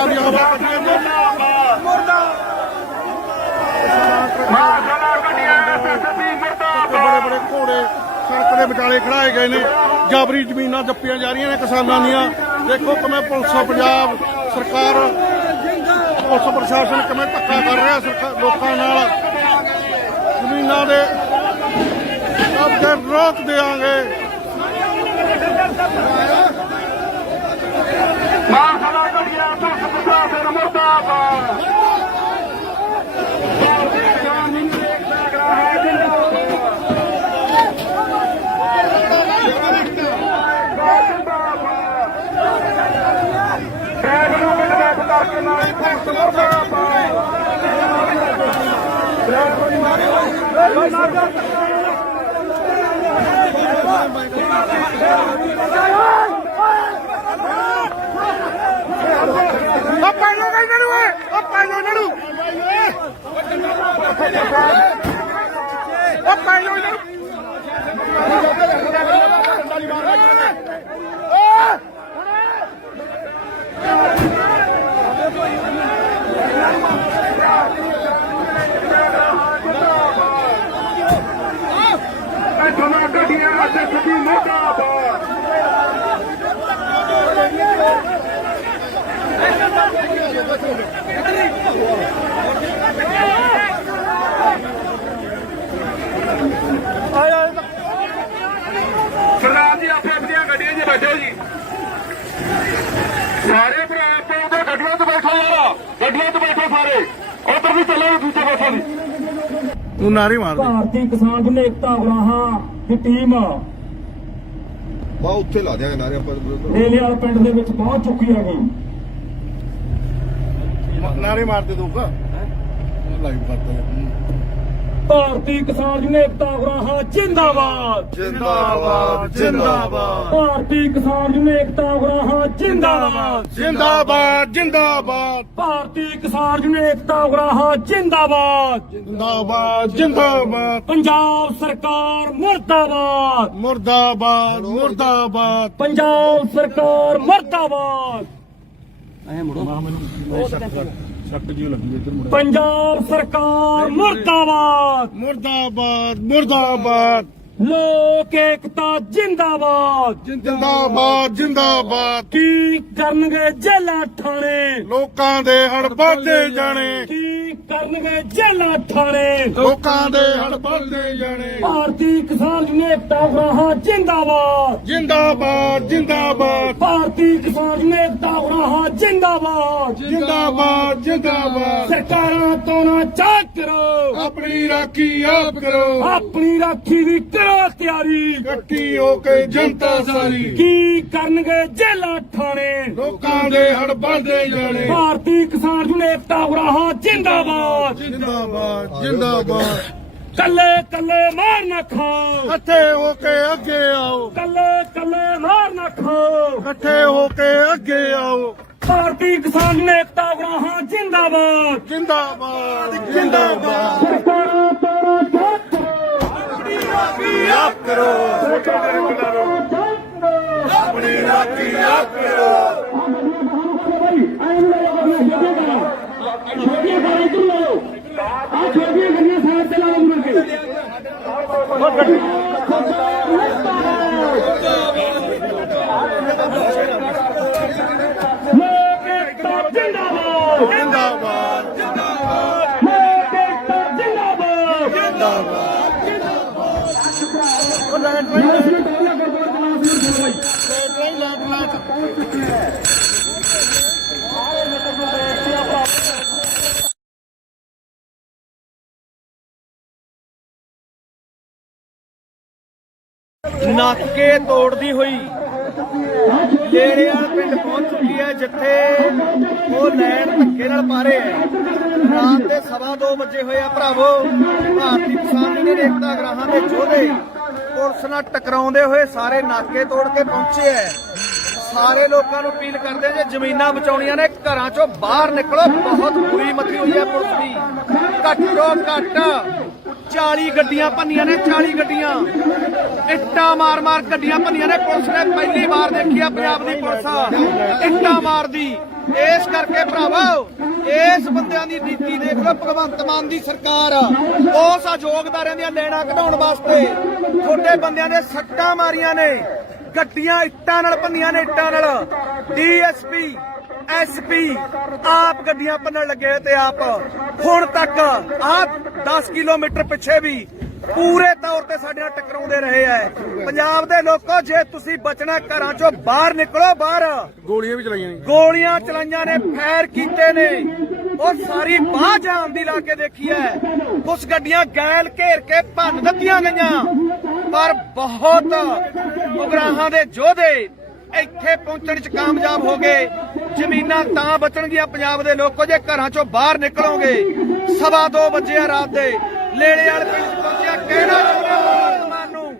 ਟਰੱਕਾਂ ਦੀ ਹਵਾ ਕੱਢੀਆਂ ਨੇ ਮਾਸ਼ਾਅੱਲਾ ਗੱਡੀਆਂ ਐਸਐਸਬੀ ਬੜੇ ਮੁਰਦਾਬਾਦ ਬੜੇ ਘੋੜੇ ਸੜਕ ਦੇ ਵਿਚਾਲੇ ਖੜਾਏ ਗਏ ਨੇ ਜਾਬਰੀ ਜ਼ਮੀਨਾਂ ਜੱਪੀਆਂ ਜਾ ਰਹੀਆਂ ਨੇ ਕਿਸਾਨਾਂ ਦੀਆਂ ਦੇਖੋ ਕਿਵੇਂ ਪੁਲਿਸ ਪੰਜਾਬ ਸਰਕਾਰ ਪੁਲਿਸ ਪ੍ਰਸ਼ਾਸਨ ਕਿਵੇਂ ਧੱਕਾ ਕਰ ਰਿਹਾ ਸਰਕਾਰ ਲੋਕਾਂ ਨਾਲ ਜ਼ਮੀਨਾਂ ਦੇ ਕਬਜ਼ੇ ਰੋਕ ਦੇਾਂਗੇ ਮਾਸ਼ਾਅੱਲਾ ਗੱਡੀਆਂ ਮੁਰਦਾਬਾਦ। ਡਰਾਈਵਰ ਨੂੰ ਕਿਡਨੈਪ ਕਰਕੇ ਇਹਨਾਂ ਨੂੰ ਓਏ ਆ ਪਾਲੋ ਇਹਨਾਂ ਨੂੰ ਆ ਪਾਲੋ ਇਹਨਾਂ ਨੂੰ ਇੱਥੋਂ ਦੀਆਂ ਗੱਡੀਆਂ ਐਸਐਸਬੀ ਮੁਰਦਾਬਾਦ ਸਰਦਾਰ ਜੀ ਆਪੋ ਆਪਣੀਆਂ ਗੱਡੀਆਂ 'ਚ ਬੈਠੋ ਜੀ। ਸਾਰੇ ਭਰਾ ਆਪੋ ਆਪਣੀਆਂ ਗੱਡੀਆਂ 'ਚ ਬੈਠੋ ਯਾਰ। ਗੱਡੀਆਂ 'ਚ ਬੈਠੋ ਸਾਰੇ। ਉਧਰ ਵੀ ਚੱਲੋ ਦੂਜੇ ਬੈਠੋ ਜੀ ਤੂੰ ਨਾਰੀ ਮਾਰ ਦੇ। ਭਾਰਤੀ ਕਿਸਾਨ ਜਨ ਏਕਤਾ ਉਗਰਾਹਾਂ ਦੀ ਟੀਮ। ਬਾ ਉੱਥੇ ਲਾ ਦਿਆਂਗੇ ਨਾਰੇ ਆਪਾਂ। ਰੇਲੇਵਾਲ ਪਿੰਡ ਦੇ ਵਿੱਚ ਪਹੁੰਚ ਚੁੱਕੀ ਹੈਗੀ। ਨਾਰੇ ਮਾਰ ਦੇ ਦੂਗਾ ਲਾਈਵ ਕਰਦਾ ਭਾਰਤੀ ਕਿਸਾਨ ਜਨ ਏਕਤਾ ਉਗਰਾਹਾਂ ਜਿੰਦਾਬਾਦ। ਜਿੰਦਾਬਾਦ ਜਿੰਦਾਬਾਦ। ਭਾਰਤੀ ਕਿਸਾਨ ਜਨ ਏਕਤਾ ਉਗਰਾਹਾਂ ਜਿੰਦਾਬਾਦ। ਜਿੰਦਾਬਾਦ ਜਿੰਦਾਬਾਦ। ਭਾਰਤੀ ਕਿਸਾਨ ਜਨ ਏਕਤਾ ਉਗਰਾਹਾਂ ਜਿੰਦਾਬਾਦ। ਜਿੰਦਾਬਾਦ ਜਿੰਦਾਬਾਦ। ਪੰਜਾਬ ਸਰਕਾਰ ਮੁਰਦਾਬਾਦ। ਮੁਰਦਾਬਾਦ ਮੁਰਦਾਬਾਦ। ਪੰਜਾਬ ਸਰਕਾਰ ਮੁਰਦਾਬਾਦ। ਸ਼ੱਕ ਜੀ ਲੱਗੀ ਇੱਧਰ ਮੁੜ ਪੰਜਾਬ ਸਰਕਾਰ ਮੁਰਦਾਬਾਦ। ਮੁਰਦਾਬਾਦ ਮੁਰਦਾਬਾਦ। ਲੋਕ ਏਕਤਾ ਜਿੰਦਾਬਾਦ। ਜਿੰਦਾਬਾਦ ਜਿੰਦਾਬਾਦ। ਕੀ ਕਰਨਗੇ ਜੇਲਾਂ ਠਾਣੇ ਲੋਕਾਂ ਦੇ ਹੜ ਵੱਧਦੇ ਜਾਣੇ। ਕੀ ਕਰਨਗੇ ਜੇਲਾਂ ਠਾਣੇ ਲੋਕਾਂ ਦੇ ਹੜ ਵੱਧਦੇ ਜਾਣੇ। ਭਾਰਤੀ ਕਿਸਾਨ ਜਨੇਤਾ ਉਗਰਾਹਾਂ ਜਿੰਦਾਬਾਦ। ਜਿੰਦਾਬਾਦ ਜਿੰਦਾਬਾਦ। ਭਾਰਤੀ ਕਿਸਾਨ ਜਨੇਤਾ ਉਗਰਾਹਾਂ ਜਿੰਦਾਬਾਦ। ਜਿੰਦਾਬਾਦ ਜਿੰਦਾਬਾਦ। ਸਰਕਾਰਾਂ ਤੋਂ ਨਾ ਕਰੋ। ਆਪਣੀ ਰਾਖੀ ਆਪ ਕਰੋ। ਆਪਣੀ ਰਾਖੀ ਦੀ ਕਰੋ। ਤਿਆਰੀ ਇਕੱਠੀ ਹੋ ਕੇ ਜਨਤਾ ਸਾਰੀ। ਕੀ ਕਰਨਗੇ ਜੇਲਾਂ ਠਾਣੇ ਲੋਕਾਂ ਦੇ ਹੜ ਵੱਧਦੇ ਜਾਣੇ। ਭਾਰਤੀ ਕਿਸਾਨ ਜਨੇਤਾ ਉਗਰਾਹਾਂ ਜਿੰਦਾਬਾਦ। ਜਿੰਦਾਬਾਦ ਜਿੰਦਾਬਾਦ। ਕੱਲੇ ਕੱਲੇ ਮਾਰ ਨਾ ਖਾਓ। ਇਕੱਠੇ ਹੋ ਕੇ ਅੱਗੇ ਆਓ। ਕੱਲੇ ਕੱਲੇ ਮਾਰ ਨਾ ਖਾਓ। ਇਕੱਠੇ ਹੋ ਕੇ ਅੱਗੇ ਆਓ। ਭਾਰਤੀ ਕਿਸਾਨ ਨੇਤਾ ਉਗਰਾਹਾਂ ਜਿੰਦਾਬਾਦ। ਜਿੰਦਾਬਾਦ ਜਿੰਦਾਬਾਦ। ਜਾਤ ਆਪ ਕਰੋ। ਆਪਣੀ ਰਾਖੀ ਆਪ ਕਰੋ। ਛੋਟੀਆਂ ਕਾਰਾਂ ਇੱਧਰ ਲਾਓ ਆ ਛੋਟੀਆਂ ਗੱਡੀਆਂ ਸਾਈਡ ਤੇ ਲਾਓ ਮੁੜ ਕੇ। ਲੋਕ ਨਾਕੇ ਤੋੜਦੀ ਹੋਈ ਲੇੜਿਆਂ ਪਿੰਡ ਪਹੁੰਚ ਚੁੱਕੀ ਹੈ ਜਿੱਥੇ ਉਹ ਲੈਣ ਧੱਕੇ ਨਾਲ ਪਾ ਰਹੇ ਹੈ। ਰਾਤ ਦੇ ਸਵਾ ਦੋ ਵਜੇ ਹੋਏ ਆ ਭਰਾਵੋ ਭਾਰਤੀ ਕਿਸਾਨ ਯੂਨੀਅਨ ਏਕਤਾ ਗ੍ਰਾਹਾਂ ਦੇ ਯੋਧੇ ਪੁਲਿਸ ਨਾਲ ਟਕਰਾਉਂਦੇ ਹੋਏ ਸਾਰੇ ਨਾਕੇ ਤੋੜ ਕੇ ਪਹੁੰਚੇ ਹੈ। ਸਾਰੇ ਲੋਕਾਂ ਨੂੰ ਅਪੀਲ ਕਰਦੇ ਜੇ ਜ਼ਮੀਨਾਂ ਬਚਾਉਣੀਆਂ ਨੇ, ਘਰਾਂ ਚੋਂ ਬਾਹਰ ਨਿਕਲੋ। ਬਹੁਤ ਬੁਰੀ ਮਤੀ ਹੋਈ ਹੈ ਪੁਲਿਸ ਦੀ। ਘੱਟੋ ਘੱਟ 40 ਗੱਡੀਆਂ ਭੰਨੀਆਂ ਨੇ 40 ਗੱਡੀਆਂ। ਇੱਟਾਂ ਮਾਰ-ਮਾਰ ਗੱਡੀਆਂ ਭੰਨੀਆਂ ਨੇ। ਪੁਲਿਸ ਨੇ ਪਹਿਲੀ ਵਾਰ ਦੇਖੀ ਆ ਪੰਜਾਬ ਦੀ ਪੁਲਿਸ ਇੱਟਾਂ ਮਾਰਦੀ। ਇਸ ਕਰਕੇ ਭਰਾਵੋ, ਇਸ ਬੰਦਿਆਂ ਦੀ ਨੀਤੀ ਦੇਖ ਲਓ, ਭਗਵੰਤ ਮਾਨ ਦੀ ਸਰਕਾਰ। ਉਸ ਅਜੋਗਦਾਰਿਆਂ ਦੀਆਂ ਲੈਣਾ ਕਢਾਉਣ ਵਾਸਤੇ। ਛੋਟੇ ਬੰਦਿਆਂ ਦੇ ਸੱਟਾਂ ਮਾਰੀਆਂ ਨੇ, ਗੱਡੀਆਂ ਇੱਟਾਂ ਨਾਲ ਭੰਨੀਆਂ ਨੇ, ਇੱਟਾਂ ਨਾਲ। ਡੀਐਸਪੀ, ਐਸਪੀ, ਆਪ ਗੱਡੀਆਂ ਭੰਨਣ ਲੱਗੇ ਤੇ ਆਪ। ਹੁਣ ਤੱਕ ਆਪ 10 ਕਿਲੋਮੀਟਰ ਪਿੱਛੇ ਵੀ ਪੂਰੇ ਤੌਰ ਤੇ ਸਾਡੇ ਨਾਲ ਟਕਰਾਉਂਦੇ ਰਹੇ ਐ ਪੰਜਾਬ ਦੇ ਲੋਕੋ ਜੇ ਤੁਸੀਂ ਬਚਣਾ ਘਰਾਂ ਚੋਂ ਬਾਹਰ ਨਿਕਲੋ ਬਾਹਰ। ਗੋਲੀਆਂ ਵੀ ਚਲਾਈਆਂ ਨੇ ਗੋਲੀਆਂ ਚਲਾਈਆਂ ਨੇ ਫੈਰ ਕੀਤੇ ਨੇ। ਉਹ ਸਾਰੀ ਬਾਹ ਜਾਨ ਦੀ ਲਾ ਕੇ ਦੇਖੀ ਐ। ਕੁਝ ਗੱਡੀਆਂ ਗੈਲ ਘੇਰ ਕੇ ਭੰਨ ਦਿੱਤੀਆਂ ਗਈਆਂ। ਪਰ ਬਹੁਤ ਉਗਰਾਹਾਂ ਦੇ ਯੋਧੇ ਇੱਥੇ ਪਹੁੰਚਣ ਚ ਕਾਮਯਾਬ ਹੋ ਗਏ। ਜ਼ਮੀਨਾਂ ਤਾਂ ਬਚਣਗੀਆਂ ਪੰਜਾਬ ਦੇ ਲੋਕੋ ਜੇ ਘਰਾਂ ਚੋਂ ਬਾਹਰ ਨਿਕਲੋਗੇ। ਸਵਾ ਦੋ ਵਜੇ ਆ ਰਾਤ ਦੇ। ਲੇਲੇ ਵਾਲੇ ਪਿੰਡ ਨੂੰ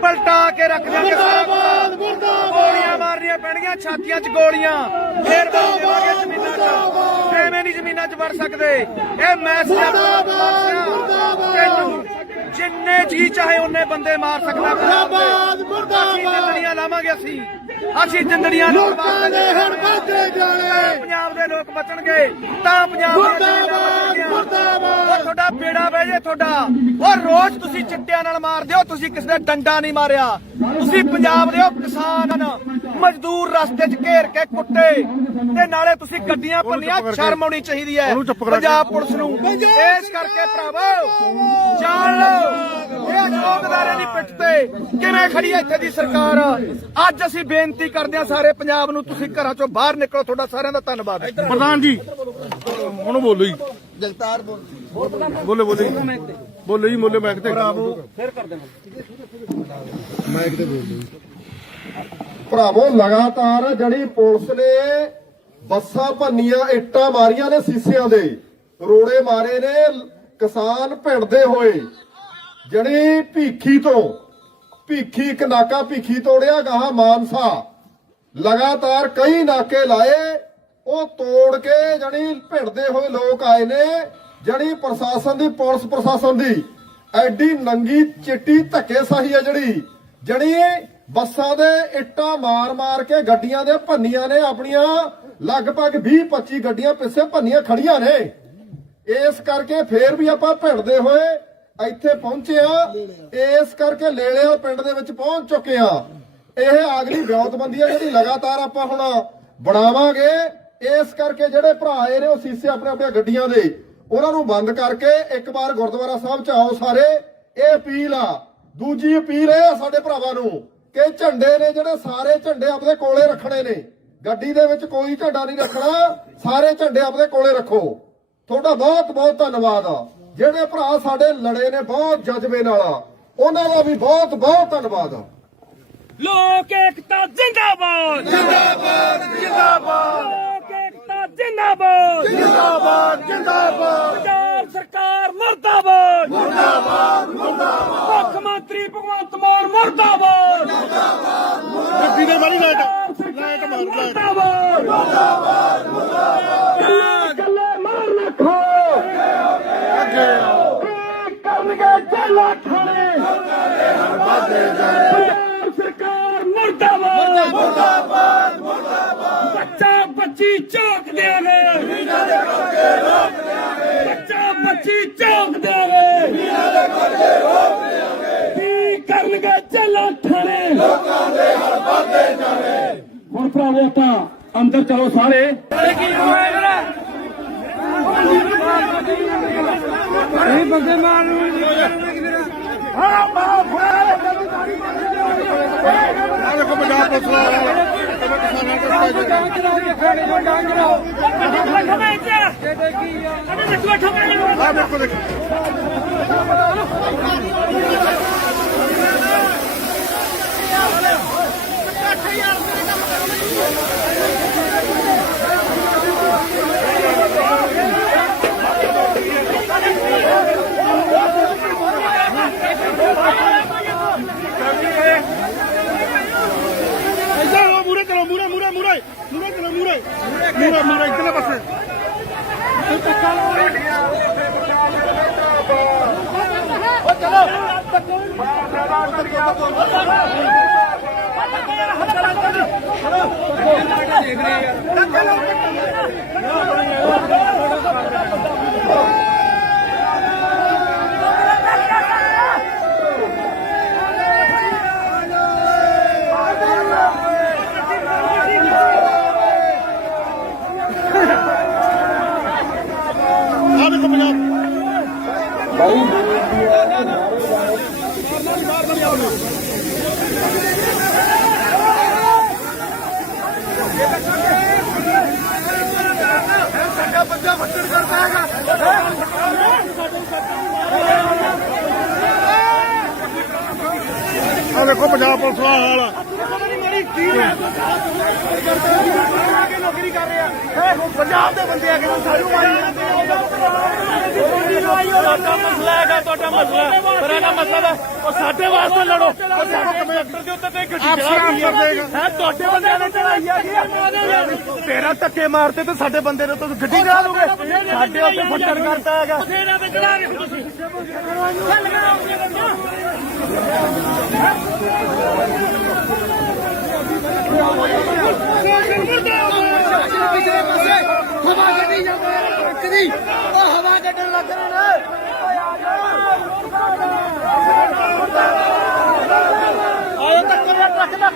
ਪਲਟਾ ਕੇ ਰੱਖ ਦਿਆਂਗੇ ਮੁਰਦਾਬਾਦ ਮੁਰਦਾਬਾਦ। ਗੋਲੀਆਂ ਮਾਰਨੀਆਂ ਪੈਣਗੀਆਂ ਛਾਤੀਆਂ 'ਚ ਗੋਲੀਆਂ। ਫੇਰ ਦੇਵਾਂਗੇ ਜ਼ਮੀਨਾਂ 'ਚ ਐਵੇਂ ਨਹੀਂ ਜ਼ਮੀਨਾਂ 'ਚ ਵੜ ਸਕਦੇ। ਇਹ ਮੈਸੇਜ ਮੁਰਦਾਬਾਦ ਤੈਨੂੰ ਜਿੰਨੇ ਜੀ ਚਾਹੇ ਉਹਨੇ ਬੰਦੇ ਮਾਰ ਸਕਦਾ ਮੁਰਦਾਬਾਦ ਮੁਰਦਾਬਾਦ। ਜਿੰਦੜੀਆਂ ਲਾਵਾਂਗੇ ਅਸੀਂ। ਅਸੀਂ ਜਿੰਦੜੀਆਂ ਲੋਕਾਂ ਦੇ ਹੜ ਵੱਧਦੇ ਜਾਣੇ। ਪੰਜਾਬ ਦੇ ਲੋਕ ਬਚਣਗੇ। ਤਾਂ ਪੰਜਾਬ ਉਹ ਬਹਿ ਜੇ ਤੁਹਾਡਾ? ਉਹ ਰੋਜ਼ ਤੁਸੀਂ ਚਿੱਟਿਆਂ ਨਾਲ ਮਾਰਦੇ ਹੋ ਤੁਸੀਂ ਕਿਸੇ ਦਾ ਡੰਡਾ ਨਹੀਂ ਮਾਰਿਆ। ਤੁਸੀਂ ਪੰਜਾਬ ਦੇ ਉਹ ਕਿਸਾਨ ਮਜ਼ਦੂਰ ਰਸਤੇ 'ਚ ਘੇਰ ਕੇ ਕੁੱਟੇ। ਤੇ ਨਾਲੇ ਤੁਸੀਂ ਗੱਡੀਆਂ ਕਰਕੇ- ਸ਼ਰਮ ਆਉਣੀ ਚਾਹੀਦੀ ਹੈ। ਪੰਜਾਬ ਪੁਲਿਸ ਨੂੰ। ਇਸ ਕਰਕੇ ਭਰਾਵੋ ਜਾਣ ਲਓ। ਇਹ ਅਜੋਗਦਾਰਾਂ ਦੀ ਪਿੱਠ ਤੇ ਕਿਵੇਂ ਖੜੀ ਹੈ ਇੱਥੇ ਦੀ ਸਰਕਾਰ? ਅੱਜ ਅਸੀਂ ਬੇਨਤੀ ਕਰਦੇ ਹਾਂ ਸਾਰੇ ਪੰਜਾਬ ਨੂੰ ਤੁਸੀਂ ਘਰਾਂ ਚੋਂ ਬਾਹਰ ਨਿਕਲੋ। ਤੁਹਾਡਾ ਸਾਰਿਆਂ ਦਾ ਧੰਨਵਾਦ। ਹੈ ਪ੍ਰਧਾਨ ਜੀ ਹੁਣ ਬੋਲੋ ਜੀ। ਜਗਤਾਰ ਬੋਲੇ। ਬੋਲੇ ਜੀ। ਬੋਲੇ ਜੀ ਮੋਲੇ ਮੈਕ ਤੇ। ਭਰਾਵੋ। ਲਗਾਤਾਰ ਜਿਹੜੀ ਪੁਲਿਸ ਨੇ ਬੱਸਾਂ ਭੰਨੀਆਂ ਇੱਟਾਂ ਮਾਰੀਆਂ ਨੇ ਸੀਸਿਆਂ ਦੇ। ਰੋੜੇ ਮਾਰੇ ਨੇ ਕਿਸਾਨ ਭਿੜਦੇ ਹੋਏ। ਜਿਹੜੀ ਭੀਖੀ ਤੋਂ ਭੀਖੀ ਇੱਕ ਨਾਕਾ ਭੀਖੀ ਤੋੜਿਆ ਗਾਹਾਂ ਮਾਨਸਾ। ਲਗਾਤਾਰ ਕਈ ਨਾਕੇ ਲਾਏ ਉਹ ਤੋੜ ਕੇ ਜਣੀ ਭਿੜਦੇ ਹੋਏ ਲੋਕ ਆਏ ਨੇ। ਜਿਹੜੀ ਪ੍ਰਸ਼ਾਸਨ ਦੀ, ਪੁਲਿਸ ਪ੍ਰਸ਼ਾਸਨ ਦੀ। ਐਡੀ ਨੰਗੀ ਚਿੱਟੀ ਧੱਕੇਸ਼ਾਹੀ ਹੈ ਜਿਹੜੀ। ਜਣੀ ਬੱਸਾਂ ਦੇ ਇੱਟਾਂ ਮਾਰ-ਮਾਰ ਕੇ ਗੱਡੀਆਂ ਦੇ ਭੰਨੀਆਂ ਨੇ ਆਪਣੀਆਂ। ਲਗਭਗ 20-25 ਗੱਡੀਆਂ ਪਿੱਛੇ ਭੰਨੀਆਂ ਖੜੀਆਂ ਨੇ। ਇਸ ਕਰਕੇ ਫੇਰ ਵੀ ਆਪਾਂ ਭਿੜਦੇ ਹੋਏ ਇੱਥੇ ਪਹੁੰਚੇ ਆ। ਇਸ ਕਰਕੇ ਲੇਲਿਆ ਪਿੰਡ ਦੇ ਵਿੱਚ ਪਹੁੰਚ ਚੁੱਕੇ ਆ। ਇਹ ਅਗਲੀ ਵਿਉਂਤਬੰਦੀ ਆ ਜਿਹੜੀ ਲਗਾਤਾਰ ਆਪਾਂ ਹੁਣ ਬਣਾਵਾਂਗੇ। ਇਸ ਕਰਕੇ ਜਿਹੜੇ ਭਰਾ ਆਏ ਨੇ ਉਹ ਸੀਸੇ ਆਪਣੇ ਆਪਣੇ ਗੱਡੀਆਂ ਦੇ। ਉਹਨਾਂ ਨੂੰ ਬੰਦ ਕਰਕੇ ਇੱਕ ਵਾਰ ਗੁਰਦੁਆਰਾ ਸਾਹਿਬ ਚ ਆਓ ਸਾਰੇ। ਇਹ ਅਪੀਲ ਆ। ਦੂਜੀ ਅਪੀਲ ਇਹ ਆ ਸਾਡੇ ਭਰਾਵਾਂ ਨੂੰ ਕਿ ਝੰਡੇ ਨੇ ਜਿਹੜੇ ਸਾਰੇ ਝੰਡੇ ਆਪਣੇ ਕੋਲੇ ਰੱਖਣੇ ਨੇ, ਗੱਡੀ ਦੇ ਵਿੱਚ ਕੋਈ ਝੰਡਾ ਨਹੀਂ ਰੱਖਣਾ, ਸਾਰੇ ਝੰਡੇ ਆਪਣੇ ਕੋਲੇ ਰੱਖੋ। ਤੁਹਾਡਾ ਬਹੁਤ ਬਹੁਤ ਧੰਨਵਾਦ ਆ। ਜਿਹੜੇ ਭਰਾ ਸਾਡੇ ਲੜੇ ਨੇ ਬਹੁਤ ਜਜ਼ਬੇ ਨਾਲ ਆ, ਉਹਨਾਂ ਦਾ ਵੀ ਬਹੁਤ ਬਹੁਤ ਧੰਨਵਾਦ ਆ। ਲੋਕ ਏਕਤਾ ਜਿੰਦਾਬਾਦ। ਜਿੰਦਾਬਾਦ ਜਿੰਦਾਬਾਦ। ਜਿੰਦਾਬਾਦ! ਜਿੰਦਾਬਾਦ ਜਿੰਦਾਬਾਦ! ਪੰਜਾਬ ਸਰਕਾਰ ਮਰਦਾਬਾਦ! ਮੁਰਦਾਬਾਦ ਮੁਰਦਾਬਾਦ! ਮੁੱਖ ਮੰਤਰੀ ਭਗਵੰਤ ਮਾਨ ਮਰਦਾਬਾਦ! ਗੱਡੀ ਦੇ ਮਾਰੀ ਲਾਈਟ। ਲਾਈਟ ਮਾਰ ਲਾਈਟ। ਮੁਰਦਾਬਾਦ! ਮੁਰਦਾਬਾਦ ਮੁਰਦਾਬਾਦ! ਗੱਲੇ ਮਾਰ ਰੱਖੋ! ਕੀ ਕਰਨਗੇ ਜੇਲਾ ਖਾਣੇ ਪੰਜਾਬ ਸਰਕਾਰ ਮੁਰਦਾਬਾਦ ਮੁਰਦਾਬਾਦ! ਮੁਰਦਾਬਾਦ! ਬੱਚਾ ਬੱਚੀ ਝੋਕ ਦੇਵੇ ਮੀਨਾ ਦੇ ਕੋਕੇ ਰੋਕ ਦੇਵੇ ਬੱਚਾ ਬੱਚੀ ਝੋਕ ਦੇਵੇ ਮੀਨਾ ਦੇ ਕੋਕੇ ਰੋਕ ਦੇਵੇ ਕੀ ਕਰਨਗੇ ਜੇਲਾ ਖਾਣੇ ਲੋਕਾਂ ਦੇ ਹਰ ਵਾਦੇ ਜਾਣੇ ਹੁਣ ਭਰਾਵੋ ਆਪਾਂ ਅੰਦਰ ਚਲੋ ਸਾਰੇ ਕੀ ਹੋਇਆ ਇਹ ਬੰਦੇ ਮਾਰਨ ਹਾਂ ਬਾਪ ਆ ਦੇਖੋ ਪੰਜਾਬ ਪੁਲਿਸ ਵਾਲਾ ਕਿਵੇਂ ਕਿਸਾਨਾਂ ਦਾ ਰਸਤਾ ਆ ਦੇਖੋ ਦੇਖੋ ਇੱਧਰ ਮੂਰੇ ਕਰੋ ਮੂਰੇ ਮੂਰੇ ਮੂਰੇ ਚਲੋ ਮੂਰੇ ਮੂਰੇ ਮੂਰੇ ਇੱਧਰਲੇ ਪਾਸੇ। ਆ ਦੇਖੋ ਪੰਜਾਬ ਆ ਦੇਖੋ ਪੰਜਾਬ ਪੁਲਿਸ ਦਾ ਹਾਲ ਆ ਨੌਕਰੀ ਕਰ ਰਹੇ ਆ ਪੰਜਾਬ ਦੇ ਬੰਦੇ ਆ ਕਿ ਸਾਨੂੰ ਮਾਰੀ ਤੁਹਾਡਾ ਮਸਲਾ ਹੈਗਾ ਤੁਹਾਡਾ ਮਸਲਾ ਪਰ ਇਹਦਾ ਮਸਲਾ ਦਾ ਉਹ ਸਾਡੇ ਵਾਸਤੇ ਲੜੋ ਉਹ ਸਾਡੇ ਕੰਡਕਟਰ ਦੇ ਉੱਤੇ ਤੇ ਗੱਡੀ ਅਫਸਰ ਅਫਸਰ ਦੇਗਾ ਹੈ ਤੁਹਾਡੇ ਬੰਦਿਆਂ ਨੇ ਚੜਾਈ ਆ ਗਈ ਤੇਰਾ ਧੱਕੇ ਮਾਰਤੇ ਤੇ ਸਾਡੇ ਬੰਦੇ ਨੇ ਤੁਸੀਂ ਗੱਡੀ ਚੜਾ ਦੋਗੇ ਸਾਡੇ ਉੱਤੇ ਫੱਟੜ ਕਰਤਾ ਹੈਗਾ। ਪਿਛਲੇ ਪਾਸੇ ਹਵਾ ਗੱਡੀ ਜਾਂਦਾ ਹੈ, ਟਰੱਕ ਦੀ। ਉਹ ਹਵਾ ਗੱਡਣ ਲੱਗ ਰਹੇ ਨੇ। ਓਏ ਆ ਜਾ ਆਇਓ ਤੱਕ ਟਰੱਕ ਦਾ।